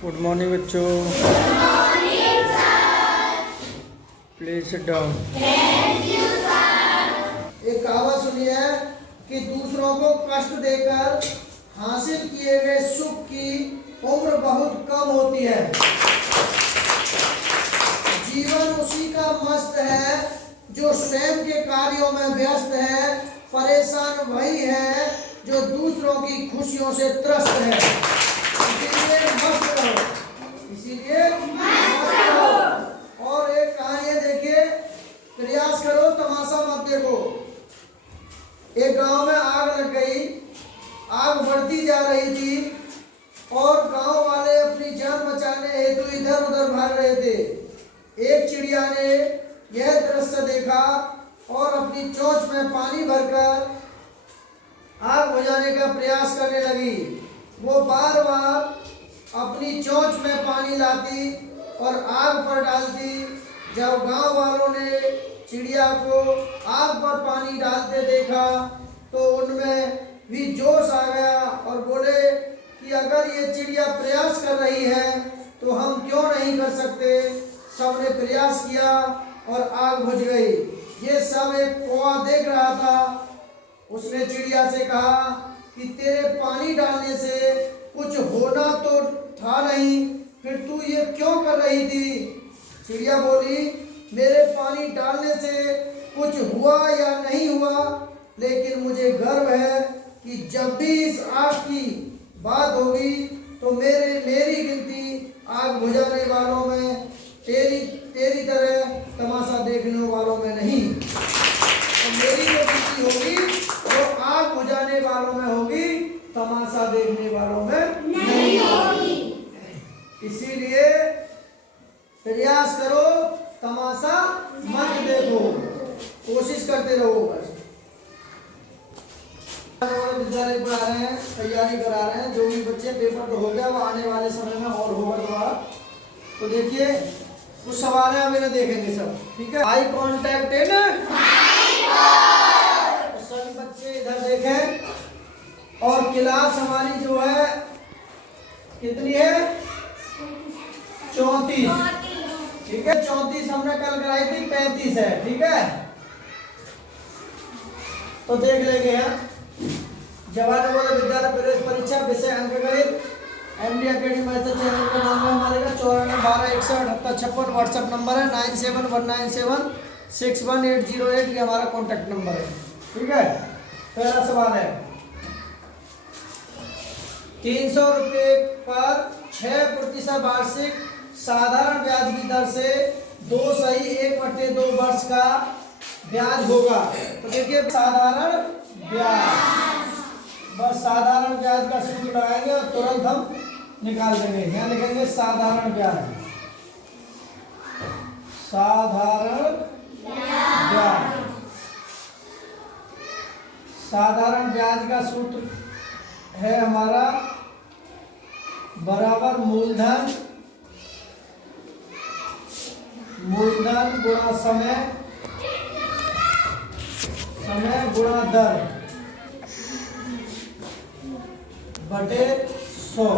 Good morning बच्चों। Please sit down. एक कहावत सुनी है कि दूसरों को कष्ट देकर हासिल किए गए सुख की उम्र बहुत कम होती है। जीवन उसी का मस्त है जो स्वयं के कार्यों में व्यस्त है। परेशान वही है जो दूसरों की खुशियों से त्रस्त है। इसीलिए मस्त रहो, इसीलिए मस्त रहो। और एक कहानी है, देखिए, प्रयास करो, तमाशा मत देखो। एक गांव में आग लग गई। आग बढ़ती जा रही थी और गांव वाले अपनी जान बचाने हेतु इधर उधर भाग रहे थे। एक चिड़िया ने यह दृश्य देखा और अपनी चोंच में पानी भरकर आग बुझाने का प्रयास करने लगी। वो बार बार अपनी चोंच में पानी लाती और आग पर डालती। जब गांव वालों ने चिड़िया को आग पर पानी डालते देखा तो उनमें भी जोश आ गया और बोले कि अगर ये चिड़िया प्रयास कर रही है तो हम क्यों नहीं कर सकते। सबने प्रयास किया और आग बुझ गई। ये सब एक कौवा देख रहा था। उसने चिड़िया से कहा कि तेरे पानी डालने से कुछ होना तो था नहीं, फिर तू ये क्यों कर रही थी। चिड़िया बोली, मेरे पानी डालने से कुछ हुआ या नहीं हुआ, लेकिन मुझे गर्व है कि जब भी इस आग की बात होगी तो मेरी गिनती आग बुझाने वालों में तेरी तरह तमाशा देखने वालों में नहीं। तो मेरी जो गिनती होगी वो आग बुझाने वालों में होगी, तमाशा देखने वालों में नहीं होगी। इसीलिए प्रयास करो, तमाशा मत देखो, कोशिश करते रहो। बस विद्यालय पढ़ा रहे हैं, तैयारी करा रहे हैं। जो भी बच्चे पेपर तो हो गया, वो आने वाले समय में और होगा दोबारा। तो देखिए, कुछ सवाल है, मैंने देखेंगे सब, ठीक है। आई कॉन्टैक्ट इन सभी बच्चे इधर देखें। और क्लास हमारी जो है कितनी है? 34, ठीक है। 34 हमने कल कराई थी, 35 है, ठीक है। तो देख लेंगे यहाँ। जवाहर नवोदय विद्यालय प्रवेश परीक्षा विषय अंकगणित एमडी अकेडमी मैथ्स चैनल का नाम है हमारे का। 9412617856 व्हाट्सएप नंबर है। 9719761808 ये हमारा कॉन्टैक्ट नंबर है, ठीक है। पहला सवाल है, 300 रुपये पर 6% वार्षिक साधारण ब्याज की दर से 2/1/2 वर्ष का ब्याज होगा। तो देखिए, साधारण ब्याज, बस साधारण ब्याज का सूत्र लगाएंगे और तुरंत हम निकाल देंगे। यहाँ लिखेंगे साधारण ब्याज। साधारण ब्याज, साधारण ब्याज का सूत्र है हमारा बराबर मूलधन गुणा समय गुणा दर बटे 100,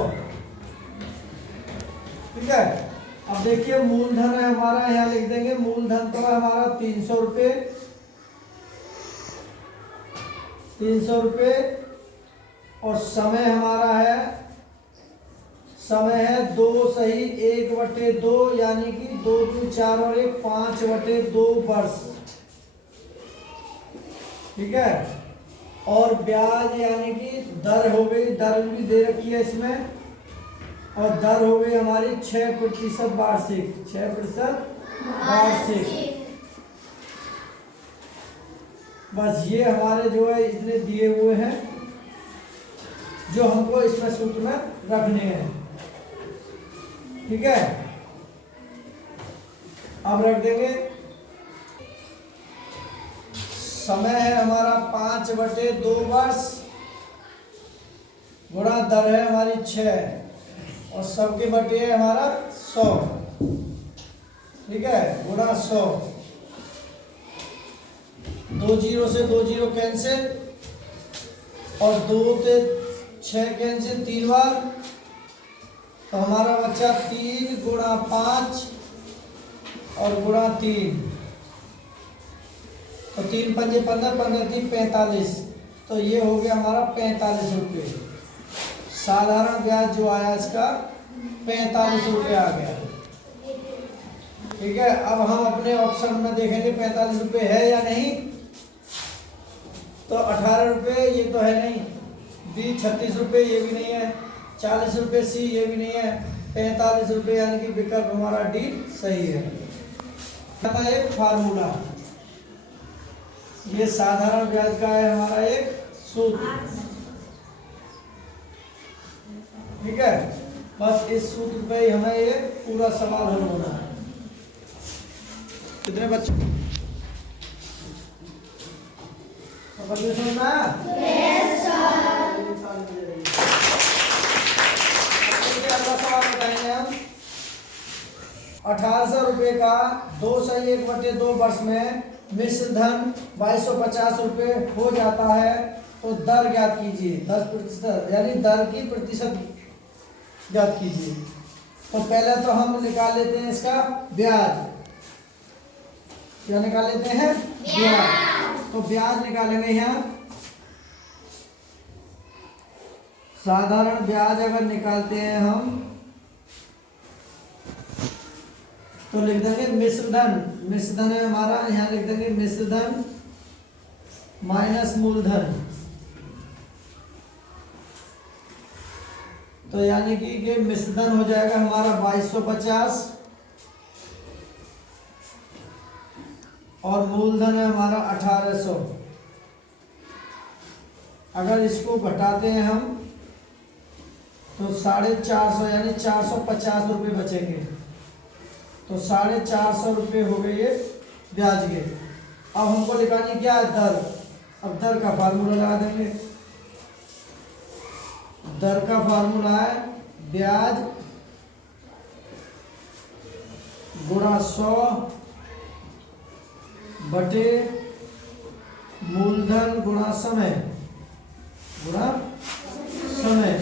ठीक है। अब देखिए, मूलधन है हमारा, यहाँ लिख देंगे मूलधन तो है हमारा 300 रुपये, 300 रुपये। और समय हमारा है, समय है 2/1/2, यानी कि 2 × 4 और 1 5/2 वर्ष, ठीक है। और ब्याज यानी कि दर हो गई, दर भी दे रखी है इसमें, और दर हो गई हमारी 6% वार्षिक, 6% वार्षिक। बस ये हमारे जो है इतने दिए हुए हैं जो हमको इसमें सूत्र में रखने हैं, ठीक है। अब रख देंगे। समय है हमारा 5/2 वर्ष, गुणा दर है हमारी 6 और सबके बटे है हमारा 100, ठीक है, गुणा 100। 2 0 से 2 0 कैंसिल और 2 से 6 कैंसिल 3 बार, तो हमारा बच्चा 3 गुणा 5 और गुणा 3, तो 3 पंजे 15, 15 3 45, तो ये हो गया हमारा 45 रुपये। साधारण ब्याज जो आया इसका 45 रुपये आ गया। ठीक है, अब हम अपने ऑप्शन में देखेंगे 45 रुपये है या नहीं। तो 18 रुपये ये तो है नहीं, बी 36 रुपये ये भी नहीं है, 40 रुपये सी ये भी नहीं है, 45 रुपये यानी कि विकल्प हमारा डी सही है। एक फार्मूला, ये साधारण ब्याज का है हमारा एक सूत्र। ठीक है, बस इस सूत्र पे ही हमें ये पूरा सवाल हल होना है। कितने बच्चे सुनना है? Yes sir. अगला सवाल बताएंगे हम। 1800 रुपये का 2/1/2 वर्ष में मिश्र धन 2250 रुपये हो जाता है, तो दर ज्ञात कीजिए। 10% यानी दर की प्रतिशत ज्ञात कीजिए। तो पहले तो हम निकाल लेते हैं इसका ब्याज। क्या निकाल लेते हैं? ब्याज। तो ब्याज निकालेंगे यहाँ। साधारण ब्याज अगर निकालते हैं हम तो लिख देंगे मिश्र धन। मिश्र धन है हमारा, यहाँ लिख देंगे मिश्र धन माइनस मूलधन। तो यानी कि ये मिश्र धन हो जाएगा हमारा 2250 और मूलधन है हमारा 1800। अगर इसको घटाते हैं हम तो 450 यानी 450 रुपये बचेंगे। तो 450 रुपये हो गए ये ब्याज के। अब हमको निकालनी क्या है? दर। अब दर का फार्मूला लगा देंगे। दर का फार्मूला है ब्याज गुणा 100 बटे मूलधन गुणा समय गुणा समय।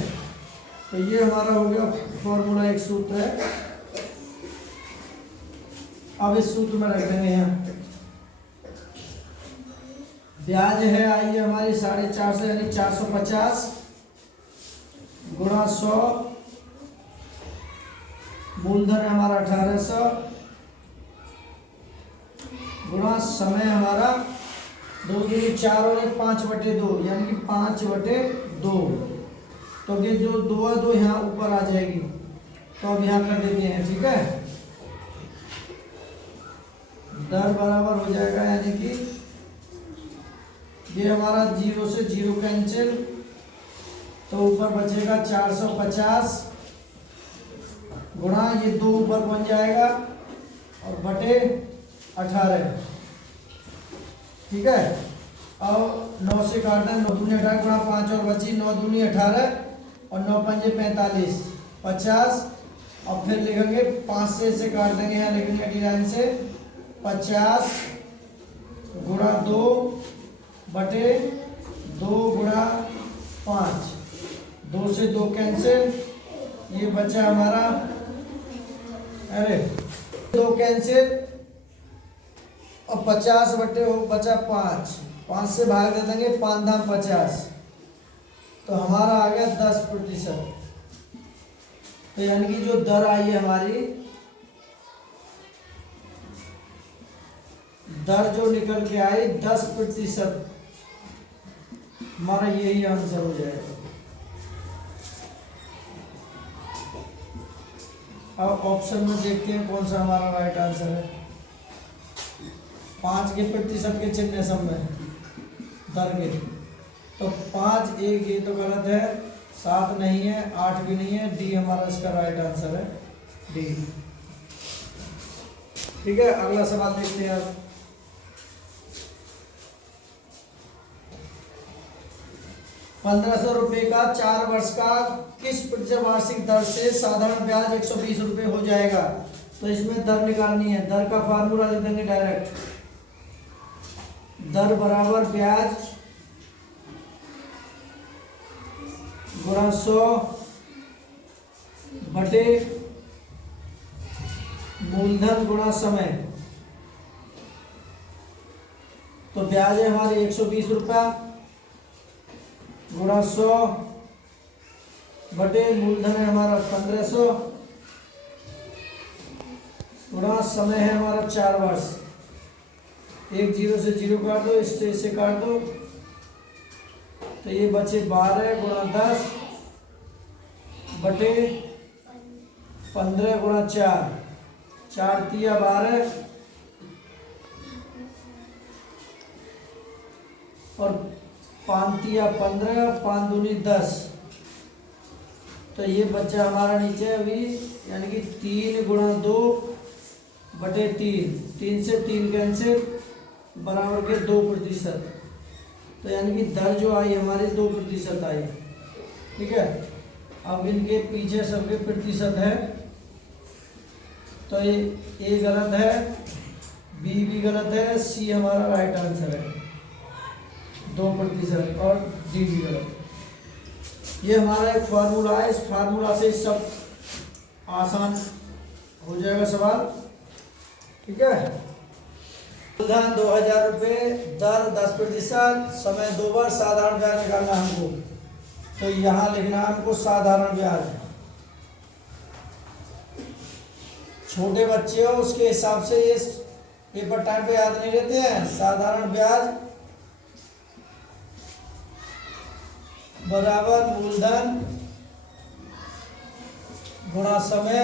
तो ये हमारा हो गया फॉर्मूला, एक सूत्र है। अब इस सूत्र में रख देंगे यहाँ ब्याज है आइए हमारी 450 यानी 450 गुणा 100, मूलधन है हमारा 1800 गुणा समय हमारा 2 दूनी 4 और 5/2 यानी कि 5/2। तो ये जो 2 है 2 यहाँ ऊपर आ जाएगी, तो अब यहाँ कर देते हैं। ठीक है, दर बराबर हो जाएगा यानी कि ये हमारा 0 से 0 कैंसिल, तो ऊपर बचेगा 450 गुणा ये 2 ऊपर बन जाएगा और बटे 18। ठीक है, अब 9 से काटना, 9 दूनी 18 गुणा 5 और बची 9 दूनी 18 और 9 पंजे 45 50। और फिर लिखेंगे 5 से काट देंगे, यहाँ लिखेंगे अगली लाइन से 50 गुणा 2 बटे 2 गुणा 5। 2 से 2 कैंसिल, ये बचा हमारा, अरे 2 कैंसिल और 50 बटे हो बचा 5। 5 से भाग दे देंगे, 5 धाम 50, तो हमारा आ गया 10%। तो यानी कि जो दर आई है हमारी, दर जो निकल के आई 10%, हमारा यही आंसर हो जाएगा। अब ऑप्शन में देखते हैं कौन सा हमारा राइट आंसर है। 5 के प्रतिशत के चिन्ह सब में दर के, तो 5 1 ये तो गलत है, 7 नहीं है, 8 भी नहीं है, डी हमारा इसका राइट आंसर है, डी। ठीक है, अगला सवाल देखते हैं अब। 1500 रुपये का 4 वर्ष का किस प्रतिशत वार्षिक दर से साधारण ब्याज 120 रुपये हो जाएगा? तो इसमें दर निकालनी है। दर का फार्मूला लिख देंगे डायरेक्ट। दर बराबर ब्याज गुणा 100 बटे मूलधन गुणा समय। तो ब्याज है हमारी 120 रुपया गुणा 100 बटे मूलधन है हमारा 1500 गुणा समय है हमारा 4 वर्ष। एक जीरो से जीरो काट दो, इससे इसे काट दो, तो ये बचे 12 गुणा 10 बटे 15 गुणा 4, 4 तिया 12 और 5 तिया 15, 5 दूनी 10। तो ये बच्चा हमारा नीचे अभी यानी कि 3 गुणा 2 बटे 3, 3 से 3 कैंसिल बराबर के 2%। तो यानी कि दर जो आई हमारी 2% आई। ठीक है, अब इनके पीछे सबके प्रतिशत है, तो ये ए गलत है, बी भी गलत है, सी हमारा राइट आंसर है 2% और डी भी गलत। ये हमारा एक फार्मूला है, इस फार्मूला से सब आसान हो जाएगा सवाल। ठीक है, मूलधन 2000 रुपये, दर 10%, समय 2 वर्ष, साधारण ब्याज निकालना हमको। तो यहाँ लिखना हमको साधारण ब्याज। छोटे बच्चे हो उसके हिसाब से ये पेपर टाइम पे याद नहीं रहते हैं। साधारण ब्याज बराबर मूलधन गुणा समय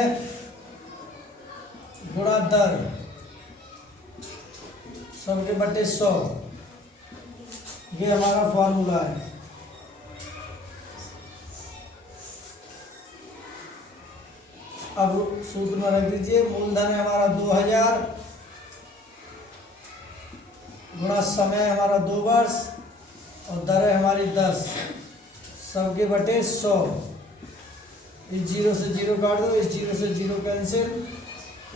गुणा दर सबके बटे 100। ये हमारा फॉर्मूला है। अब सूत्र में रख दीजिए, मूलधन है हमारा 2000 गुणा समय हमारा 2 वर्ष और दर है हमारी 10, सबके बटे 100। इस जीरो से जीरो काट दो, इस जीरो से जीरो कैंसिल,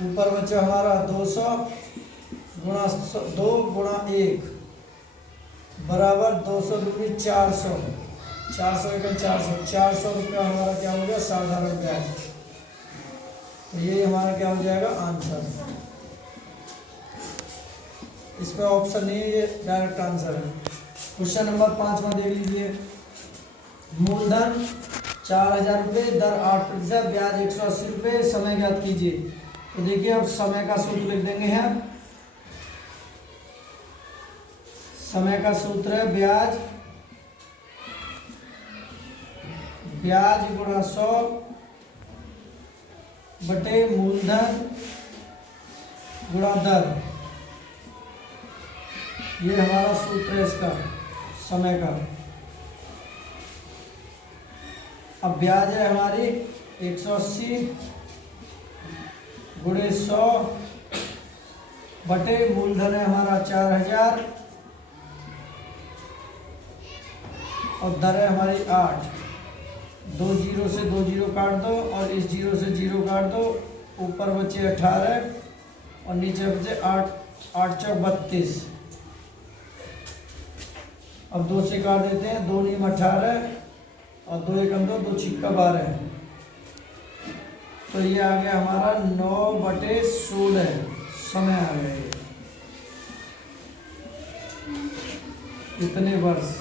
ऊपर बचा हमारा 200 गुणा 2 गुणा 1 बराबर 200 दूनी 400, 400 एक 400, 400 रुपया हमारा क्या हो गया साधारण ब्याज। तो ये हमारा क्या हो जाएगा आंसर। इसमें ऑप्शन नहीं है, ये डायरेक्ट आंसर है। क्वेश्चन नंबर 5 में देख लीजिए, मूलधन 4000 रुपये, दर 8%, ब्याज 180 रुपये, समय ज्ञात कीजिए। तो देखिए अब समय का सूत्र लिख देंगे हम। समय का सूत्र है ब्याज गुणा 100 बटे मूलधन गुणा दर। ये हमारा सूत्र है इसका समय का। अब ब्याज है हमारी 180 गुणे 100 बटे मूलधन है हमारा 4000 और दर है हमारी 8। 2 जीरो से 2 जीरो काट दो और इस जीरो से जीरो काट दो, ऊपर बचे 18 और नीचे बचे 8, 8 चौक 32। अब 2 से काट देते हैं, 2 नीम 18 और 2 एकम 2, 2 छिक्का 12। तो ये आ गया हमारा 9/16 समय आ गया ये। कितने वर्ष?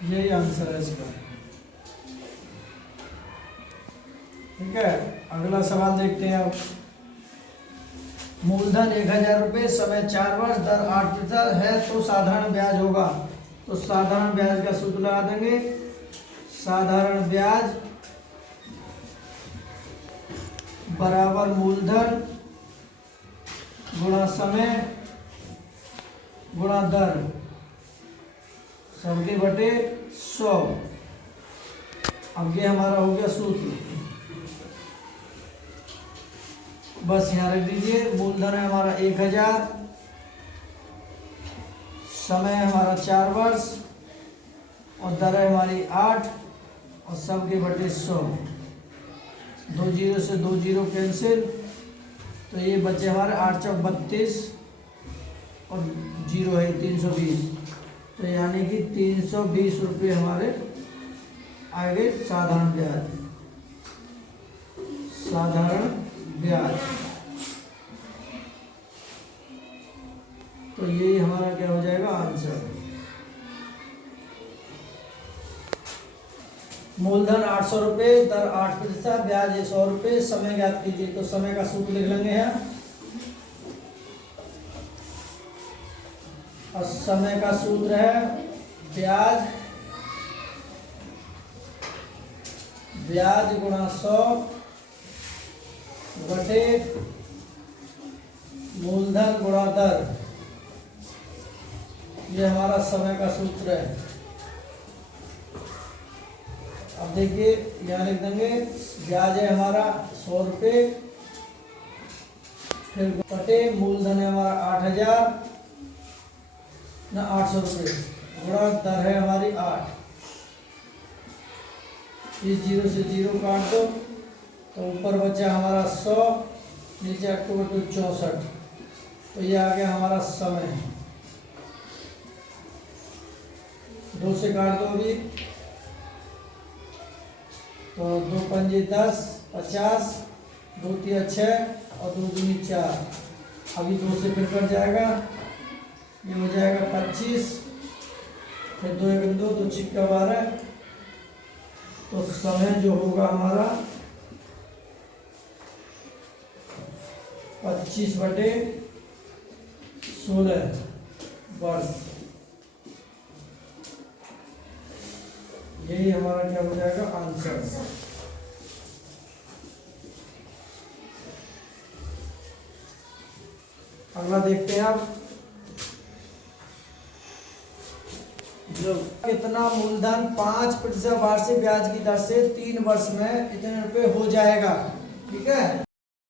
यही आंसर है इसका। ठीक है, अगला सवाल देखते हैं अब। मूलधन 1000 रुपये, समय 4 वर्ष, दर 8% है तो साधारण ब्याज होगा। तो साधारण ब्याज का सूत्र लगा देंगे। साधारण ब्याज बराबर मूलधन गुणा समय गुणा दर सबके बटे 100। अब ये हमारा हो गया सूत्र। बस यहाँ रख दीजिए। मूलधन है हमारा 1000, समय है हमारा 4 वर्ष और दर है हमारी 8 और सबके बटे 100। 2 जीरो से 2 जीरो कैंसिल, तो ये बचे हमारे 8 चौक 32 और जीरो है 320। तो यानी कि 320 रुपये हमारे आगे साधारण ब्याज, साधारण ब्याज। तो ये हमारा क्या हो जाएगा आंसर। मूलधन 800 रुपये, दर 8%, ब्याज 100 रुपये, समय ज्ञात कीजिए। तो समय का सूत्र लिख लेंगे यहाँ। और समय का सूत्र है ब्याज गुणा 100 बटे मूलधन गुणा दर। ये हमारा समय का सूत्र है। अब देखिए यहाँ लिख देंगे ब्याज है हमारा 100 रुपये, फिर बटे मूलधन है हमारा 8000 ना 800 रुपये, गुणा दर है हमारी 8। इस 0 से 0 काट दो तो ऊपर बचा हमारा 100, नीचे 8×2 = 64। तो ये आ गया हमारा समय। 2 से काट दो अभी, तो 2 पंजे 10, 50, 2 तिया 6 और 2 दूनी 4। अभी 2 से फिर कट जाएगा, ये हो जाएगा 25, फिर 2 1 2, 2 छिक्का 12। तो समय जो होगा हमारा 25/16 वर्ष। यही हमारा क्या हो जाएगा आंसर। अगला देखते हैं आप। जो कितना मूलधन 5% वार्षिक ब्याज की दर से 3 वर्ष में इतने रुपए हो जाएगा। ठीक है।